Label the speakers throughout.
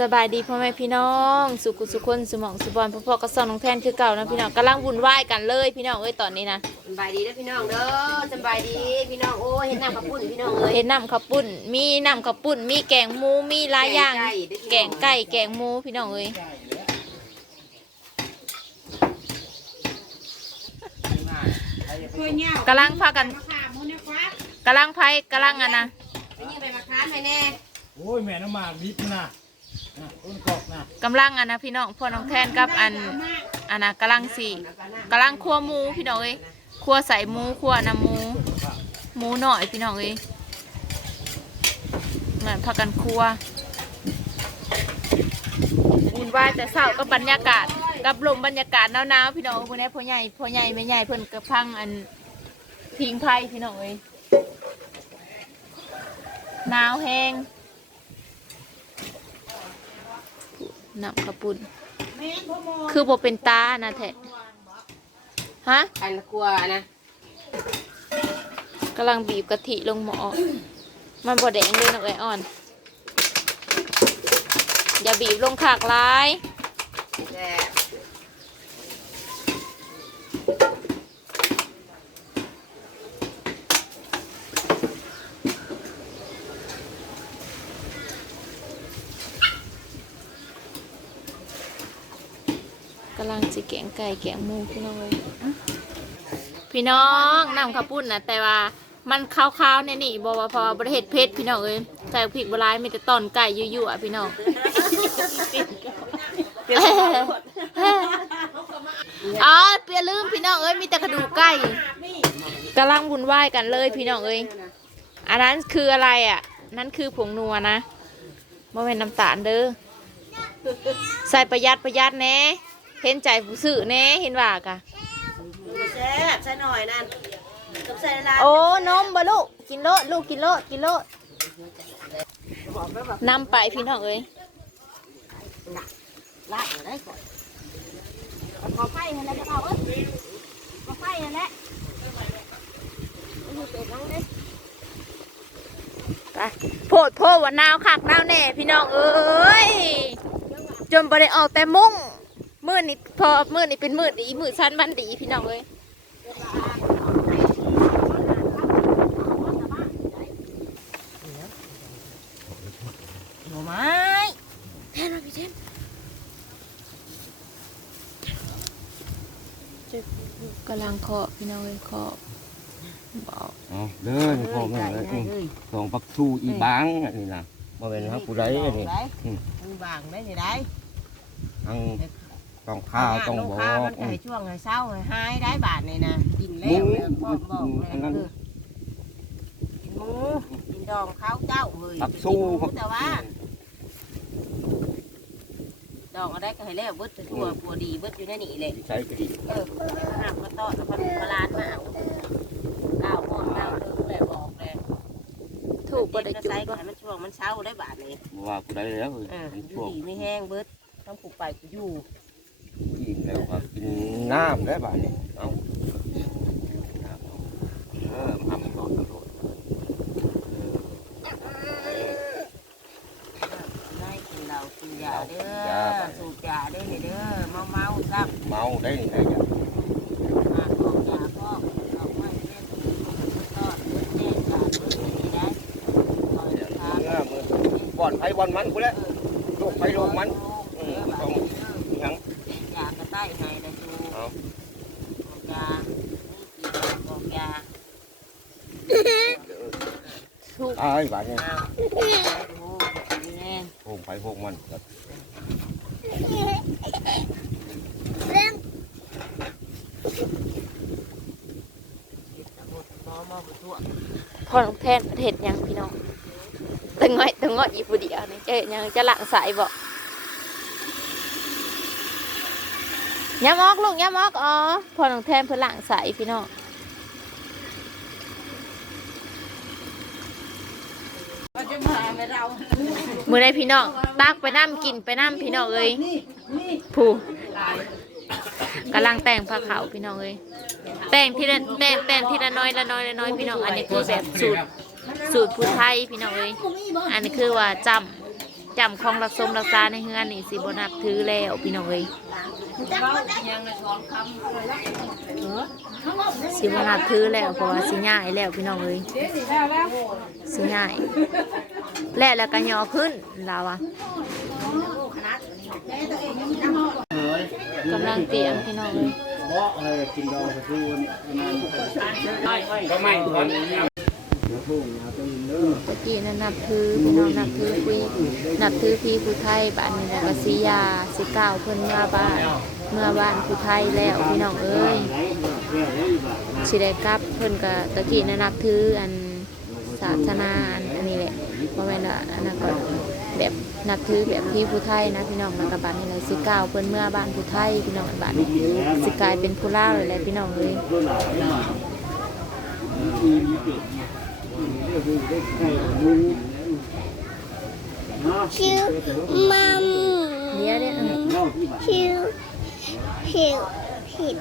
Speaker 1: สบายดีพ่อแม่พี่น้อง สุขุสุคนสมองสุบอลพ่อพ่อก็ส่องน้องแทนคือเก่านะพี่น้องกำลังวุ่นวายกันเลยพี่น้องเอ้ยตอนนี้นะ
Speaker 2: สำบายดีเด้อพี่น้องเด้อสำบายดีพี่น้องโอ้ยเห็นน้ำกับปุ่นพี่น้องเอ้ย
Speaker 1: เห็นน้ำข้าวปุ้นมีน้ำข้าวปุ้นมีแกงหมูมีหลายอย่างแกงไก่แกงหมูพี่น้องเอ้ยกำลังพากันกำลังไพกำลังอันนะ
Speaker 2: ไปยิงไปมาค้านไปแน่
Speaker 3: โอ้ยแม่น้ำหมากดิบนะนะต้น กำ
Speaker 1: ลังอันนะพี่น้องพ่อน้องแทนกับอันอันนะกำลังสี่กำลังคั่วหมูพี่น้องเอ้ยคั่วใส่หมูคั่วน้ำหมูหมูหน่อยพี่น้องเอ้ยเหมือนพากันครัววุ่นวายแต่เศร้ากับบรรยากาศกับลมบรรยากาศหนาวๆพี่น้องพวกนี้พ่อใหญ่พ่อใหญ่ไม่ใหญ่เพิ่นกระพังอันพิงไพ่พี่น้องเอ้ยหนาวแห้ง น้ำกระปุ่นคือบ่เป็นตานะแท้ฮะ
Speaker 2: อันละกลัวนะ
Speaker 1: กำลังบีบกะทิลงหม้อมันบดแดงเลยนะไออ่อน อย่าบีบลงขากร้ายำลังจะแกงไก่แกงหมูพี่น้องเลยพี่น้องน้ำข้าวปุ้นนะแต่ว่ามันขาวๆในนี่บอกว่าพราะว่าบริเห็ดเพชรพี่น้องเอ้ยใส่พริกบลายมีแต่ตอนไก่ยุ่ยๆอะพี่น้องอ๋อเปียลืมพี่น้องเอ้ยมีแต่กระดูกไก่กำลังวุ่นวายกันเลยพี่น้องเอ้ยอันนั้นคืออะไรอะ นั่นคือผงนัวนะบ่เป็นน้ำตาลเด้อใส่ประหยัดประหยัดแน่ เห็นใจผู้ซื้อแหน่เห็นว่ากะ
Speaker 2: แซ่บใส่หน่อยนั่นกับใส่ละ
Speaker 1: โอ้นมบ่ลูกกินโลดลูกกินโลดกินโลดนำไปพี่น้องเอ้ย
Speaker 2: ละได้ก่อนขอไฟให้แล้วจะเอาเอ้ยขอไฟให้แล้วอยู่เป็ดนั่งเด้
Speaker 1: ไปโพดโพดว่าหนาวคักหนาวแน่พี่น้องเอ้ยจนบ่ได้ออกแต่มุ้ง มืดนี่พอมืดนี่เป็นมืดดีมืดสั้นวันดีพี่น้องเอ้ย
Speaker 2: หน่อไม้
Speaker 1: แทนมาพี่เทนกำลังเคาะพี่น้องเอ้ยเคาะบอก
Speaker 4: เอเด้อพ่อแม่เลยสองปักสู้อีบางนนี้นะบ่เป็นครับผู้ใดนี่
Speaker 2: บางได้นี่ได้
Speaker 4: ทั้ง ต้องข้าวต้องบอ
Speaker 2: ข้าว
Speaker 4: ก
Speaker 2: มัน
Speaker 4: อื
Speaker 2: ให้
Speaker 4: ม
Speaker 2: ช่วงให้เศร้าให้หายได้บาทนี่นะกิน
Speaker 4: ห
Speaker 2: แล้
Speaker 4: มู
Speaker 2: วเลยพ่อบอกเลย
Speaker 4: อันนั้น
Speaker 2: เออกินหมูกินดองข้าวเจ้าเฮ้ย
Speaker 4: ปักสู้
Speaker 2: กินหมู
Speaker 4: ปัก
Speaker 2: แต่ว่า ดองอะไรก็ให้แล้วเบิดไปทั่วปัวดีเบิดอยู่ในนี่เลย
Speaker 4: ใช้ก็ดี
Speaker 2: เออห้ามก็ต้อนแล้วก็มาล้านมาเอาก้าวพ่อนก้าวเดินแล้วบอกเลย
Speaker 1: ถูกบ่ได้จุ
Speaker 2: ใส่
Speaker 1: ก
Speaker 2: ก็ให้มันช่วงมันเช้าได้บาทนี่
Speaker 4: บ่ว่าผู้ใดแล้วเอ้ย
Speaker 2: เออ
Speaker 4: มัน
Speaker 2: อยู่
Speaker 4: ช่วง
Speaker 2: ดีไม่แห้งเบิดต้องปลูกไปกูอยู่
Speaker 4: กิน แล้วก็กินน้ำได้บ้านนี้เอาน้ำเอาเออทำต่อตลอด
Speaker 2: ได้กินเหล้ากินยาเด้อสูบยาได้เด้อเมาเมาๆซัก
Speaker 4: เมาได้ไงจ้ะ
Speaker 2: หาของยาพ่อเอาไว้เล่นต้อนเบิดแน่ยาเบิดนี่ได้คอยทาน
Speaker 4: เมือบ่อนไผบ่อนมันกูแล้วโลกไผโลกมัน ยา
Speaker 2: กระใต้ให้ได้สู
Speaker 4: เอา
Speaker 2: ยาบอกยา
Speaker 1: ถูก
Speaker 4: ตายบ้านนี้
Speaker 2: เอาดูนี่แน่
Speaker 4: โป่งไผโป่งมันก็
Speaker 2: หมอหมอผู้ทั่ว
Speaker 1: พอน้องแทนประเทศยังพี่น้องตึงง่อยตึงง่อยอีผู้เดียวนี่จะเฮ็ดหยังจะหลังสายบ่ ย้ำออกลูกย้ำออกอ๋อพอน้องแทนเพื่อหลังใสพี่น้อง
Speaker 2: มื
Speaker 1: อในพี่น้องตักไปน้ำกินไปน้ำพี่น้องเอ้ยผู้กำลังแต่งผ้าขาวพี่น้องเอ้ยแต่งทีละแต่งแต่งทีละน้อยละน้อยละน้อยพี่น้องอันนี้คือแบบสูตรสูตรผู้ไทยพี่น้องเอ้ยอันนี้คือว่าจำ จำของรักสมรักษาในเฮือนนี่สิบ่นับถือแล้วพี่น้องเอ้ย
Speaker 2: เว้ายังละสองคำ
Speaker 1: สิบ่นับถือแล้วเพราะว่าสิย้ายแล้วพี่น้องเอ้ยสิย้ายและแล้วก็ย่อขึ้นลาวอะกำลังเตรียมพี่น้องเอ้ย
Speaker 3: เพราะเออกินดอกกระทูนก็ไม่
Speaker 1: ตะกี้นั้นนับถือพี่น้องนับถือคุยนับถือพี่ผู้ไทยบ้านนี้แล้วก็สิยาสิก้าวเพิ่นเมื่อบ้านเมื่อบ้านผู้ไทยแล้วพี่น้องเอ้ยสิได้กลับเพิ่นก็ตะกี้นะนับถืออันศาสนาอันนี้แหละบ่แม่นว่าอันนั้นก็แบบนับถือแบบพี่ผู้ไทยนะพี่น้องแล้วก็บัดนี้เลยสิก้าวเพิ่นเมื่อบ้านผู้ไทยพี่น้องบัดนี้สิกลายเป็นผู้ลาเลยแหละพี่น้องเอ้ย
Speaker 5: ชื่อมัม
Speaker 1: เดี๋ยว
Speaker 5: ผิวหิด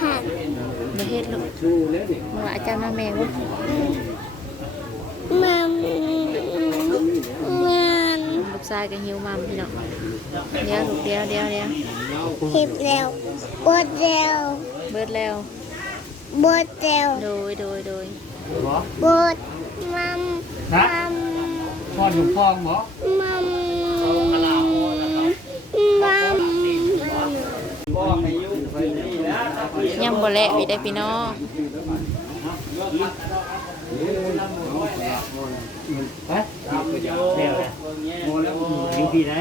Speaker 5: หัน
Speaker 1: เดี๋ยวเฮ็ดลูกบ่ว่าอาจารย์มาแม่บ่
Speaker 5: มัมมัน
Speaker 1: ลูกชายก็หิวมัมพี่น้องเดี๋ยวลูกเดี๋ยวเดี๋ยวเดี๋ยว
Speaker 5: หิบแล้วบดแล้ว
Speaker 1: เบิดแล้ว
Speaker 5: บดแล้ว
Speaker 1: โดยโดยโดย
Speaker 5: บดมัมมัม
Speaker 3: พ่อหนุ่มฟองเหรอ
Speaker 5: มัมมัม
Speaker 1: ยังบ่แล้วอีกได้อพี่น้อง
Speaker 3: ฮะเดี๋ยวโมแล้ว อยู่ปีไหน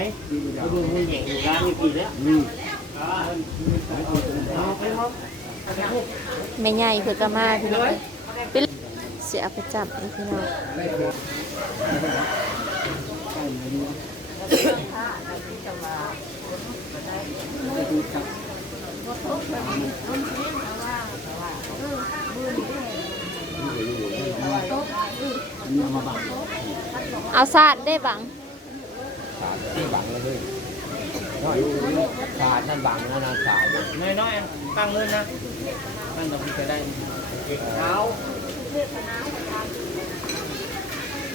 Speaker 3: ดูมึงอย่างร้านอยู่ปีแล้วอืม
Speaker 1: แม่ใหญ่เพิ่นก็มาพี่น้องเอ้ยเป็นสิเอาไปจับนี่พี่น้องเอาซาดได้บัง
Speaker 4: ขาดที่บังเลย น้อยขาดนั่นบังนะนะขาด
Speaker 3: น้อยๆตั้งเลยนะตั้งตรงนี้ก็ได้เท้า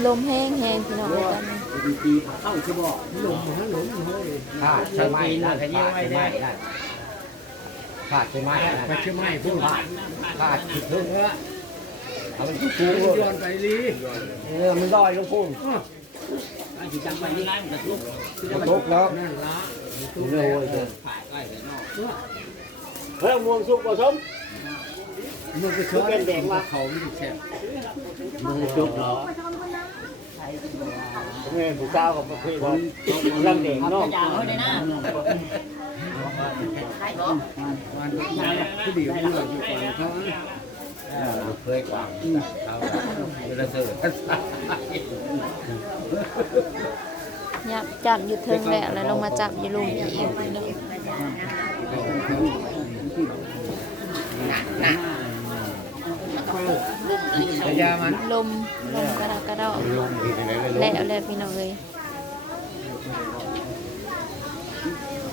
Speaker 1: ลมแห้งแห้งพี่น้องเลยตอน
Speaker 3: ปีเข้าจะบอกหลงหลงเฮ้ย
Speaker 4: ขาดใช่ไหมขาดใช่ไหมได้ขาดใช่ไหม
Speaker 3: ไปเชื่อไม่พูด
Speaker 4: ขาดขาดผิดเรื่อเอามันกู
Speaker 3: ย้อนไปลี
Speaker 4: เออมันลอยลงพุ่ง
Speaker 3: ไอ้ที่จังไปนี่ไล่มันจะลุกจะ
Speaker 4: ลุกแล้ว
Speaker 3: นั่นละ
Speaker 4: เร็วเลย
Speaker 3: เฮ้ยม่วงสุกผสมมันก็ชอบเป็นแดงว่าเขาไม่ถูกแช่มันจุกเหรอเงินผู้สาวกับประเภทลำแดงเนาะผู้ดีผู้หล่ออยู่ก่อนเขา
Speaker 4: เคยกวางเอาเระเสือ
Speaker 1: ยับจับอยู่เทิงแล้วแล้วลงมาจับอยู่ลุมอีกลมลมกระดากกระดอก
Speaker 4: ลงที่ไหลย
Speaker 1: แล้วแล้วพี่น้องเลย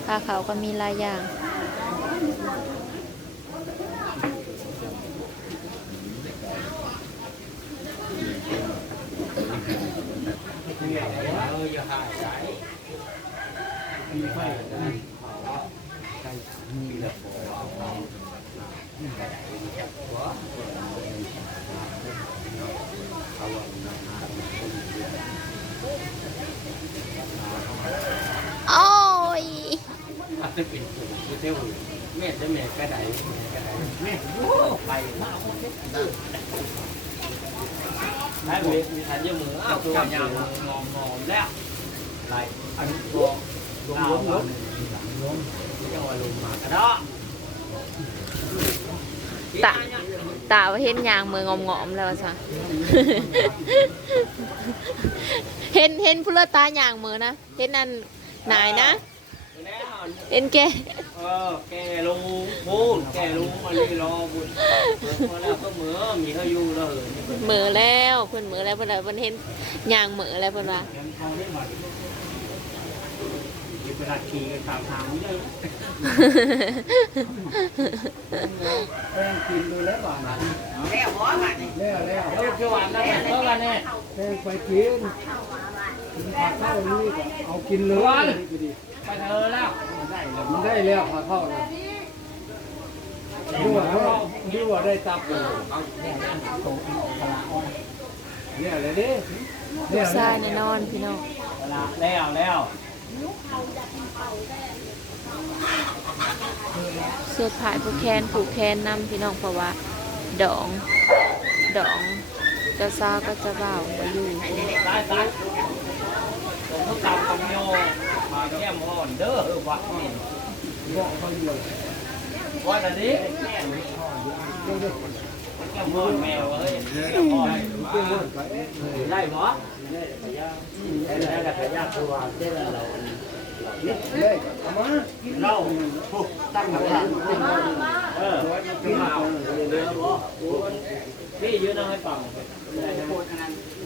Speaker 1: ผ้าขาวก็มีหลายอย่าง โอ้ย
Speaker 3: อาจจะเป็นผู้เที่ยวแม่จะแม่กระไดกระไดแม่ไปได้เวทมีทันเยอะมืออ้ายาวงอมงอมแล้วไรอันตัวลงลงลงล้มยังว่าลงมากระดา
Speaker 1: ตาตาเห็นยางมืองอมงอมแล้วซะเห็นเห็นพุลตายางมือนะ เห็นนั่นนายนะ เห็นแก
Speaker 3: เออ แกลุงพูดแกลุงมาลีรอบุญมาแล้วก็เหมือมีเขาอยู่เลย
Speaker 1: มือแล้วเพิ่นมือแล้วเพิ่นว่าเพิ่นเห็นยางมือแล้วเพิ่นว่า
Speaker 3: ไปลาขี่กันตามทางนี่เลยเออกินดูแล้วก่อนนะ
Speaker 2: แล้วบ่มานี่
Speaker 3: แล้วแล้วเออเกี่ยวหวานนะเมื่อวันนี้แพงไปกินกิน ผักเข้านี่เอากินเลย ไปเธอแล้วมันได้แล้วผักเข้านะดูว่าดูว่าได้ตับอยู่เนี่ยเลยดิ
Speaker 1: ลูกชายแน่นอนพี่น้อง
Speaker 3: แล้วแล้ว
Speaker 1: เสื้อผ้าผูกแขนผูกแขนนำพี่น้องเพราะว่าดอง ดองเจ้าสาวก็จะบ่าวมาอยู่
Speaker 3: ตายตายเขาตับกับโยมาแก้มอ่อนเด้อวัดนี่วัดอันนี้แก้มอ่อนแมวเอ้ยแก้มอ่อนได้หรอได้แต่ขยากตัวเจ้าเราเราตั้งหลักเออพี่มาเรือบ่พี่ยืนให้ฟังถูกพูด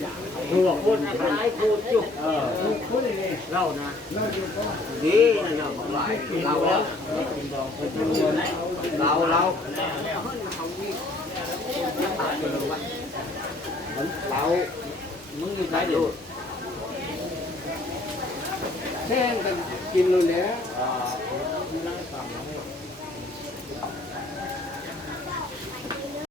Speaker 3: อะไรพูดจุกเออพูดนี่เล่านะดีนะเนาะหลายเราแล้วเราเราเรามึงอยู่ไหนดู
Speaker 6: แท่งกันกินเลยแล้ว
Speaker 3: อ่านั่งฟัง